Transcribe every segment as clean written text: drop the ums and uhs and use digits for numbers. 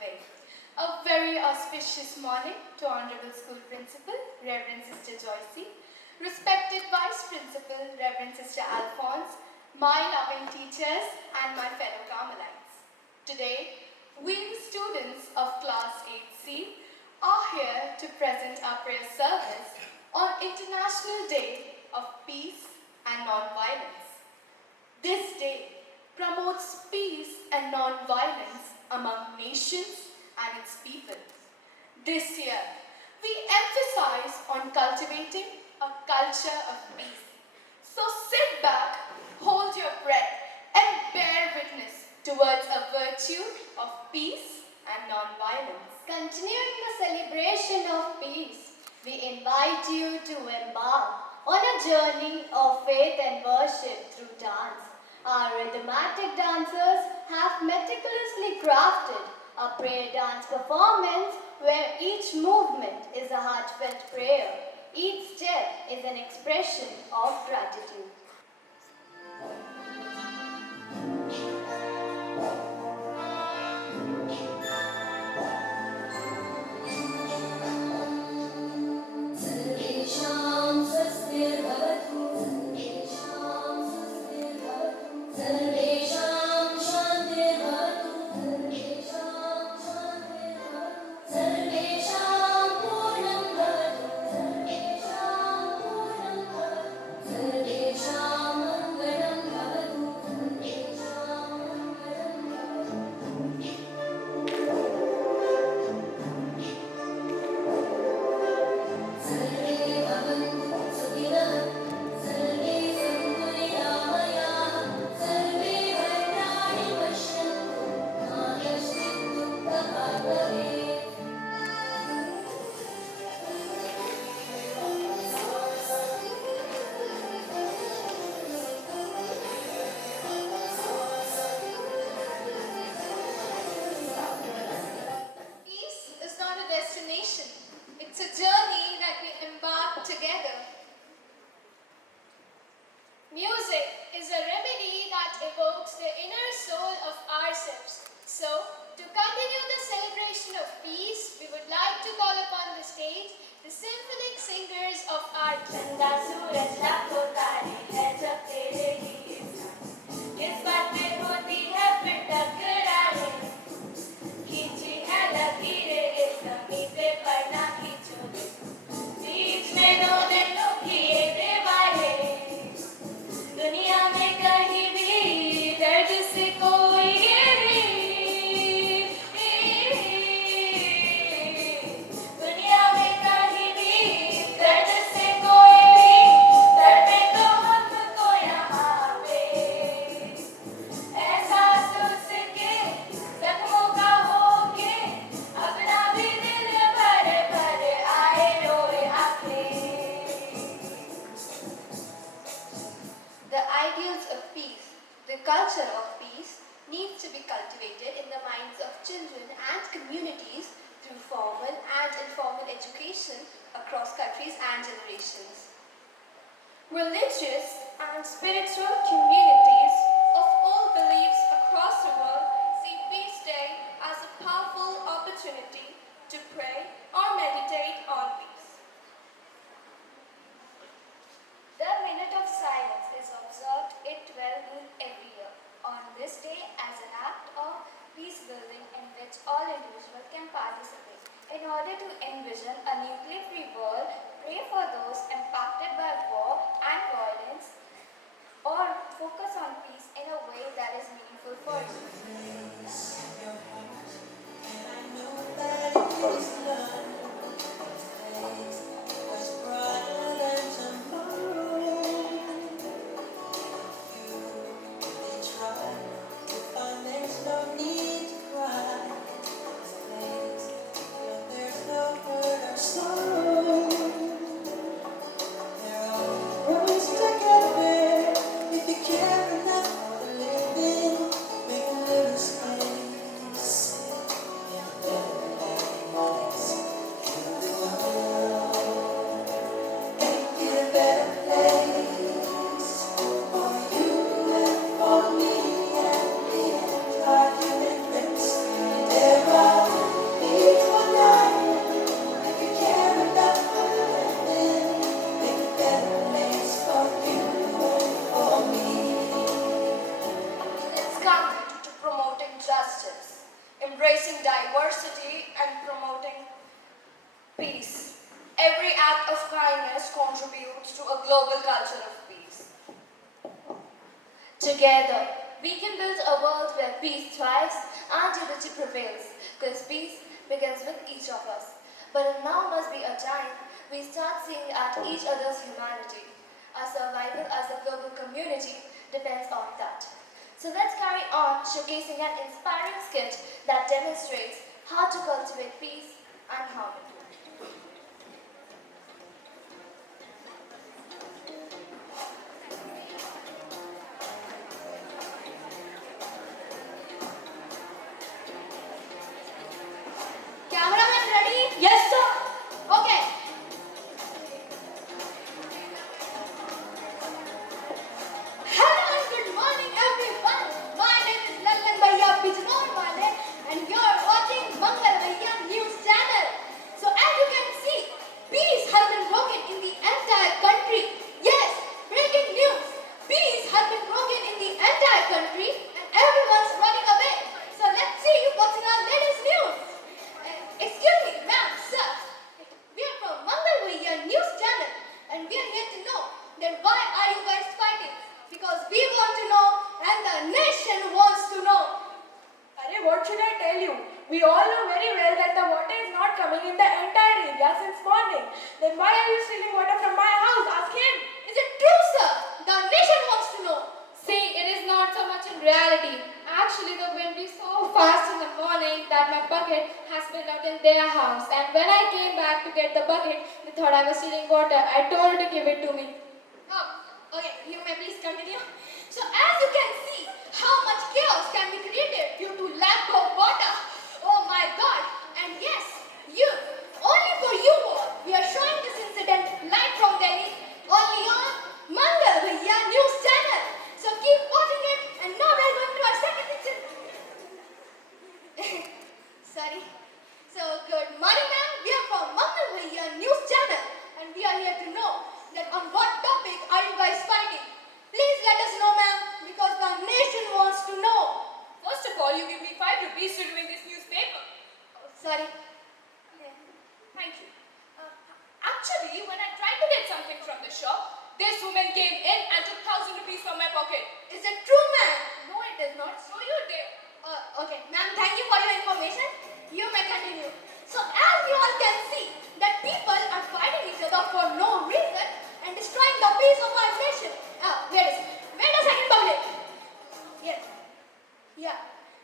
way. A very auspicious morning to Honorable School Principal, Reverend Sister Joycey, respected Vice Principal, Reverend Sister Alphonse, my loving teachers, and my fellow Carmelites. Today, we, the students of Class 8C, are here to present our prayer service on International Day of Peace and Non-Violence. This day promotes peace and non-violence among nations and its people. This year, we emphasize on cultivating a culture of peace. So sit back, hold your breath, and bear witness towards a virtue of peace and non-violence. Continuing the celebration of peace, we invite you to embark on a journey of faith and worship through dance. Our rhythmatic dancers have meticulously crafted a prayer dance performance where each movement is a heartfelt prayer. Each step is an expression of gratitude. It's a journey that we embark together. Music is a remedy that evokes the inner soul of ourselves. So, to continue the celebration of peace, we would like to call upon the stage the symphonic singers of our The culture of peace needs to be cultivated in the minds of children and communities through formal and informal education across countries and generations. Religious and spiritual communities of all beliefs across the world see Peace Day as a powerful opportunity to pray or meditate on peace. The minute of silence is observed at 12 noon every year on this day as an act of peace building in which all individuals can participate. In order to envision a nuclear-free world, pray for those impacted by war and violence, or focus on peace in a way that is meaningful for you. roots to a global culture of peace. Together, we can build a world where peace thrives and unity prevails, because peace begins with each of us. But now must be a time we start seeing at each other's humanity. Our survival as a global community depends on that. So let's carry on showcasing an inspiring skit that demonstrates how to cultivate peace and harmony. Cameraman ready? Yes, sir. Okay. Hello and good morning everyone. My name is Lallan Bhaiya Bijnor Wale and you're watching Mangal Bhaiya News Channel. So as you can see, peace has been broken in the entire country. Yes, breaking news. Peace has been broken in the entire country and everyone's running away. So let's see what's in our latest news. Excuse me, ma'am, sir. We are from Mangal Bhaiya News Channel and we are here to know that why are you guys fighting? Because we want to know and the nation wants to know. Arey, what should I tell you? We all know very well that the water is not coming in the entire area since morning. Then why are you stealing water from my house? Ask him. Is it true, sir? The nation wants to know. See, it is not so much in reality. Actually, the wind is so fast in the morning that my bucket has been out in their house. And when I came back to get the bucket, they thought I was stealing water. I told her to give it to me. Oh, okay. You may please continue. So as you can see, how much chaos can be created due to lack of water. Oh my God. And yes, you, only for you all, we are showing this incident live from Delhi, only on Mangal Bhaiya News Channel. So keep watching it and now we are going to our second incident. Sorry. So good morning ma'am, we are from Mangal Bhaiya News Channel and we are here to know that on what topic are you guys fighting? Please let us know ma'am because the nation wants to know. First of all, you give me 5 rupees to doing this newspaper. Oh, sorry. Thank you. Actually, when I tried to get something from the shop, this woman came in and took 1,000 rupees from my pocket. Is it true ma'am? No, it is not. So you did. Okay ma'am, thank you for your information. You may continue. So as you all can see that people are fighting each other for no reason and destroying the peace of our nation. Wait a second public. Yes. Yeah,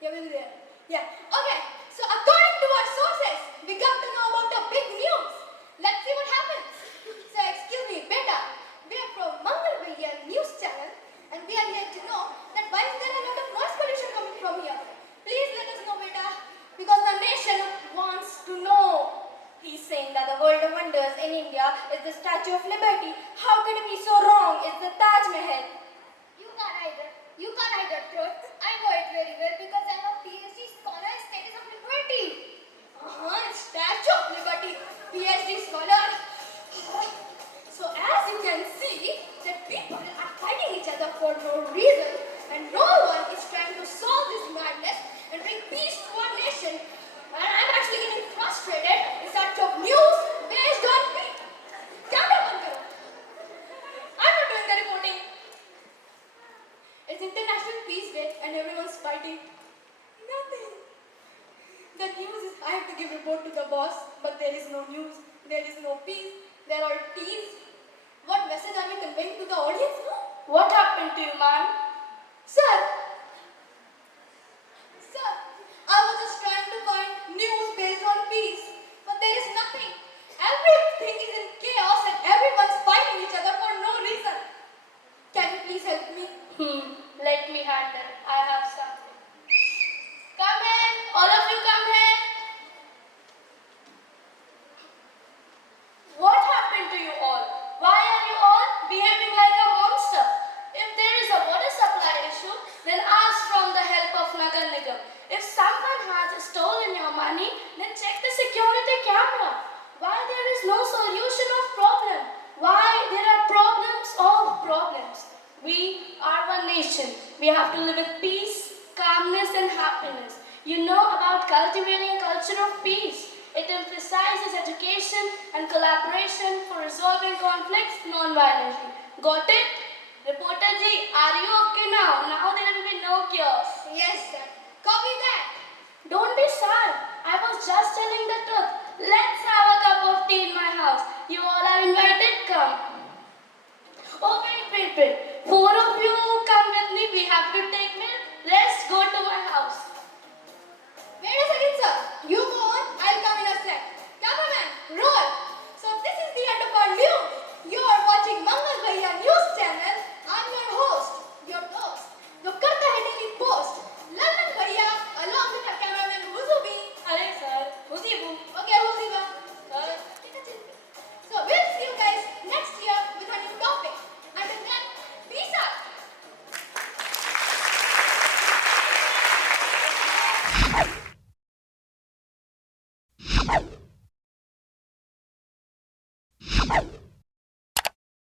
we'll be there. Yeah. Okay. So according to our sources, we got to know about the big news. Let's see what happens. So excuse me, beta. We are from Mangal Bhaiya News Channel and we are here to know that why is there a lot of noise pollution coming from here? Please let us know, beta, because the nation wants to know. He's saying that the world of wonders in India is the Statue of Liberty. How could it be so wrong? It's the Taj Mahal. You can't hide the truth. I know it very well because I'm a PhD scholar in status of liberty. Statue of Liberty, PhD scholar. So as you can see, that people are fighting each other for no reason and no one is trying to solve this madness and bring peace to our nation. And I'm actually getting frustrated with such of news based on me. Camera band karo. I'm not doing the reporting. It's International Peace Day and everyone's fighting. Nothing. The news is I have to give report to the boss, but there is no news. There is no peace. There are teas. What message are we conveying to the audience? What happened to you, ma'am? Sir, I was just trying to find news based on peace, but there is nothing. Everything is in chaos and everyone's fighting each other for no reason. Can you please help me? Let me handle. I have something. Come in. All of you come here. What happened to you all? Why are you all behaving like a monster? If there is a water supply issue, then ask from the help of Nagar Nigam. If someone has stolen your money, then check the security camera. Why there is no solution of problem? Why there are problems of problems? We are one nation. We have to live with peace, calmness and happiness. You know about cultivating a culture of peace. It emphasizes education and collaboration for resolving conflicts non-violently. Got it? Reporter ji, are you okay now? Now there will be no chaos. Yes, sir. Copy that. Don't be sad. I was just telling the truth. Let's have a cup of tea in my house. You all are invited. Come. Oh, wait. 4 of you come with me. We have to take